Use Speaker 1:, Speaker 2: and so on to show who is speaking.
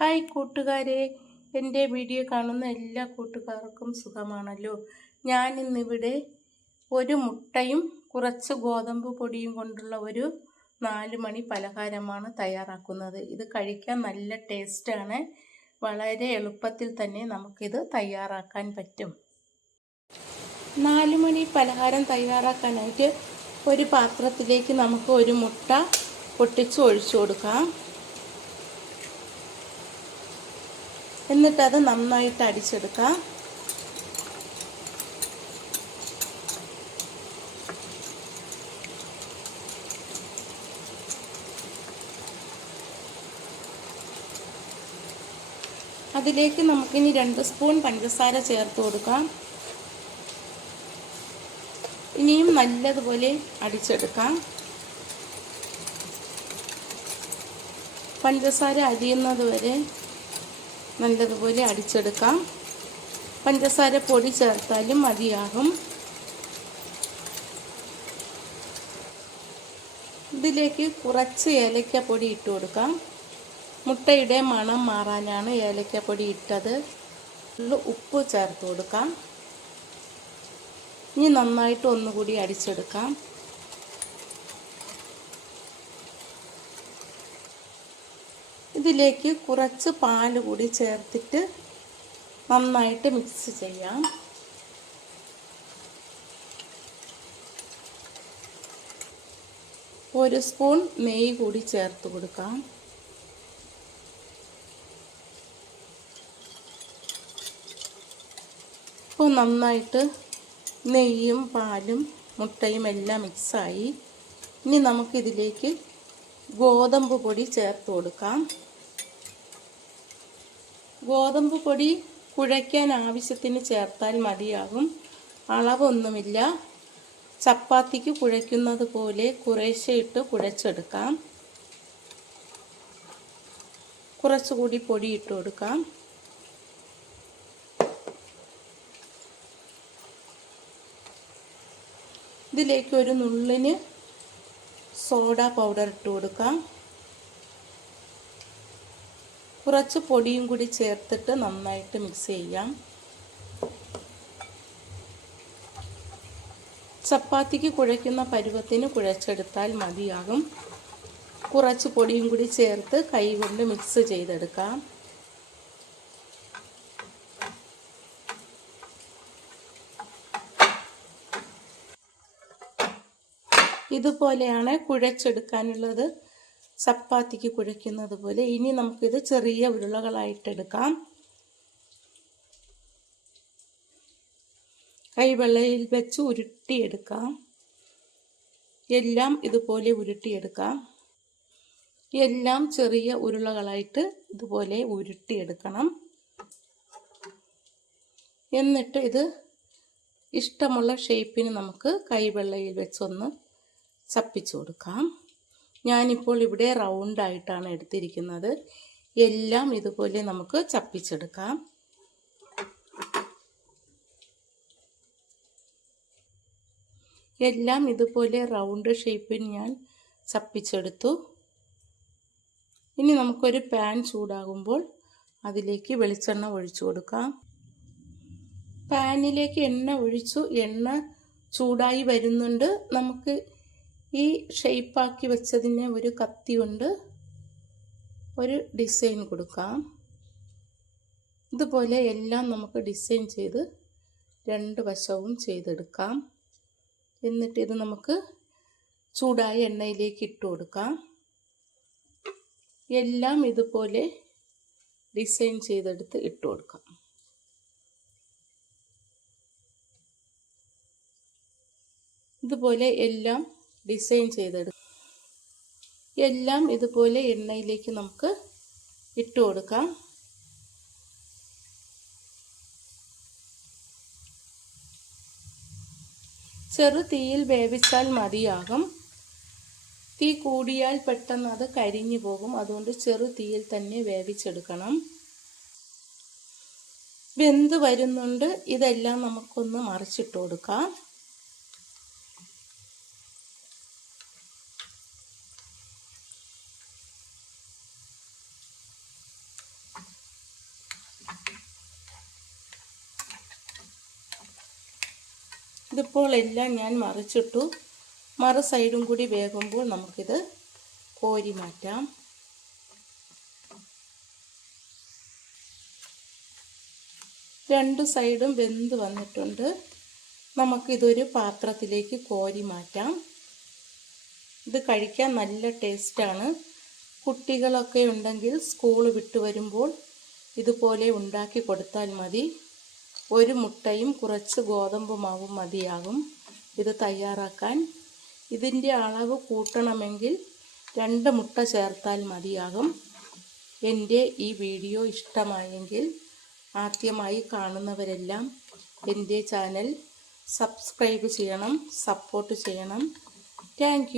Speaker 1: Hi കൂട്ടുകാരെ. എന്റെ video കാണുന്ന എല്ലാ കൂട്ടുകാർക്കും സുഖമാണല്ലോ. ഞാൻ ഞാനിന്നിവിടെ ഒരു മുട്ടയും കുറച്ച് ഗോതമ്പ് പൊടിയും കൊണ്ടുള്ള ഒരു നാല് മണി പലഹാരമാണ് തയ്യാറാക്കുന്നത്. ഇത് കഴിക്കാൻ നല്ല ടേസ്റ്റാണ് വളരെ എളുപ്പത്തിൽ തന്നെ നമുക്കിത് തയ്യാറാക്കാൻ പറ്റും. നാല് മണി പലഹാരം തയ്യാറാക്കാനായിട്ട് ഒരു പാത്രത്തിലേക്ക് നമുക്ക് ഒരു മുട്ട പൊട്ടിച്ച് ഒഴിച്ചു കൊടുക്കാം. എന്നിട്ടത് നന്നായിട്ട് അടിച്ചെടുക്കാം അതിലേക്ക് നമുക്കിനി രണ്ട് സ്പൂൺ പഞ്ചസാര ചേർത്ത് കൊടുക്കാം. ഇനിയും നല്ലതുപോലെ അടിച്ചെടുക്കാം. പഞ്ചസാര അരിയുന്നത് വരെ നല്ലതുപോലെ അടിച്ചെടുക്കാം. പഞ്ചസാര പൊടി ചേർത്താലും മതിയാകും. ഇതിലേക്ക് കുറച്ച് ഏലക്കപ്പൊടി ഇട്ട് കൊടുക്കാം. മുട്ടയുടെ മണം മാറാനാണ് ഏലക്കപ്പൊടി ഇട്ടത്. ഉപ്പ് ചേർത്ത് കൊടുക്കാം. ഇനി നന്നായിട്ട് ഒന്നുകൂടി അടിച്ചെടുക്കാം. ഇതിലേക്ക് കുറച്ച് പാൽ കൂടി ചേർത്തിട്ട് നന്നായിട്ട് മിക്സ് ചെയ്യാം. ഒരു സ്പൂൺ നെയ്യ് കൂടി ചേർത്ത് കൊടുക്കാം. ഇപ്പോൾ നന്നായിട്ട് നെയ്യും പാലും മുട്ടയും എല്ലാം മിക്സായി ഇനി നമുക്കിതിലേക്ക് ഗോതമ്പ് പൊടി ചേർത്ത് കൊടുക്കാം. ഗോതമ്പ് പൊടി കുഴയ്ക്കാൻ ആവശ്യത്തിന് ചേർത്താൽ മതിയാകും. അളവൊന്നുമില്ല. ചപ്പാത്തിക്ക് കുഴയ്ക്കുന്നത് പോലെ കുറേശ്ശെ ഇട്ട് കുഴച്ചെടുക്കാം. കുറച്ചുകൂടി പൊടി ഇട്ട് കൊടുക്കാം. ഇതിലേക്ക് ഒരു നുള്ളിന് സോഡ പൗഡർ ഇട്ട് കൊടുക്കാം. കുറച്ച് പൊടിയും കൂടി ചേർത്തിട്ട് നന്നായിട്ട് മിക്സ് ചെയ്യാം. ചപ്പാത്തിക്ക് കുഴയ്ക്കുന്ന പരുവത്തിന് കുഴച്ചെടുത്താൽ മതിയാകും. കുറച്ച് പൊടിയും കൂടി ചേർത്ത് കൈകൊണ്ട് മിക്സ് ചെയ്തെടുക്കാം. ഇതുപോലെയാണ് കുഴച്ചെടുക്കാനുള്ളത്. ചപ്പാത്തിക്ക് കുഴയ്ക്കുന്നത് പോലെ ഇനി നമുക്കിത് ചെറിയ ഉരുളകളായിട്ടെടുക്കാം കൈവെള്ളയിൽ വെച്ച് ഉരുട്ടിയെടുക്കാം. എല്ലാം ഇതുപോലെ ഉരുട്ടിയെടുക്കാം. എല്ലാം ചെറിയ ഉരുളകളായിട്ട് ഇതുപോലെ ഉരുട്ടിയെടുക്കണം. എന്നിട്ട് ഇത് ഇഷ്ടമുള്ള ഷേപ്പിന് നമുക്ക് കൈവെള്ളയിൽ വെച്ചൊന്ന് ചപ്പിച്ചു കൊടുക്കാം. ഞാനിപ്പോൾ ഇവിടെ റൗണ്ടായിട്ടാണ് എടുത്തിരിക്കുന്നത്. എല്ലാം ഇതുപോലെ നമുക്ക് ചപ്പിച്ചെടുക്കാം. എല്ലാം ഇതുപോലെ റൗണ്ട് ഷേപ്പിൽ ഞാൻ ചപ്പിച്ചെടുത്തു. ഇനി നമുക്കൊരു പാൻ ചൂടാകുമ്പോൾ അതിലേക്ക് വെളിച്ചെണ്ണ ഒഴിച്ചു കൊടുക്കാം. പാനിലേക്ക് എണ്ണ ഒഴിച്ചു. എണ്ണ ചൂടായി വരുന്നുണ്ട്. നമുക്ക് ഈ ഷെയ്പ്പാക്കി വെച്ചതിനെ ഒരു കത്തി കൊണ്ട് ഒരു ഡിസൈൻ കൊടുക്കാം. ഇതുപോലെ എല്ലാം നമുക്ക് ഡിസൈൻ ചെയ്ത് രണ്ട് വശവും ചെയ്തെടുക്കാം. എന്നിട്ട് ഇത് നമുക്ക് ചൂടായ എണ്ണയിലേക്ക് ഇട്ട് കൊടുക്കാം. എല്ലാം ഇതുപോലെ ഡിസൈൻ ചെയ്തെടുത്ത് ഇട്ട് കൊടുക്കാം. ഇതുപോലെ എല്ലാം ഡിസൈൻ ചെയ്തെടുക്കും എല്ലാം ഇതുപോലെ എണ്ണയിലേക്ക് നമുക്ക് ഇട്ട് കൊടുക്കാം. ചെറു തീയിൽ വേവിച്ചാൽ മതിയാകും. തീ കൂടിയാൽ പെട്ടെന്ന് അത് കരിഞ്ഞു പോകും. അതുകൊണ്ട് ചെറു തീയിൽ തന്നെ വേവിച്ചെടുക്കണം. വെന്ത് വരുന്നുണ്ട്. ഇതെല്ലാം നമുക്കൊന്ന് മറിച്ചിട്ട് കൊടുക്കാം. ഇതിപ്പോൾ എല്ലാം ഞാൻ മറിച്ചിട്ടു. മറ സൈഡും കൂടി വേകുമ്പോൾ നമുക്കിത് കോരി മാറ്റാം. രണ്ട് സൈഡും വെന്ത് വന്നിട്ടുണ്ട്. നമുക്കിതൊരു പാത്രത്തിലേക്ക് കോരി മാറ്റാം. ഇത് കഴിക്കാൻ നല്ല ടേസ്റ്റാണ്. കുട്ടികളൊക്കെ ഉണ്ടെങ്കിൽ സ്കൂൾ വിട്ടു വരുമ്പോൾ ഇതുപോലെ ഉണ്ടാക്കി കൊടുത്താൽ മതി. ഒരു മുട്ടയും കുറച്ച് ഗോതമ്പ് മാവും മതിയാകും. ഇത് തയ്യാറാക്കാൻ ഇതിന്റെ അളവ് കൂട്ടണമെങ്കിൽ രണ്ട് മുട്ട ചേർത്താൽ മതിയാകും. എന്റെ ഈ വീഡിയോ ഇഷ്ടമായെങ്കിൽ ആദ്യമായി കാണുന്നവരെല്ലാം എന്റെ ചാനൽ സബ്സ്ക്രൈബ് ചെയ്യണം സപ്പോർട്ട് ചെയ്യണം. താങ്ക്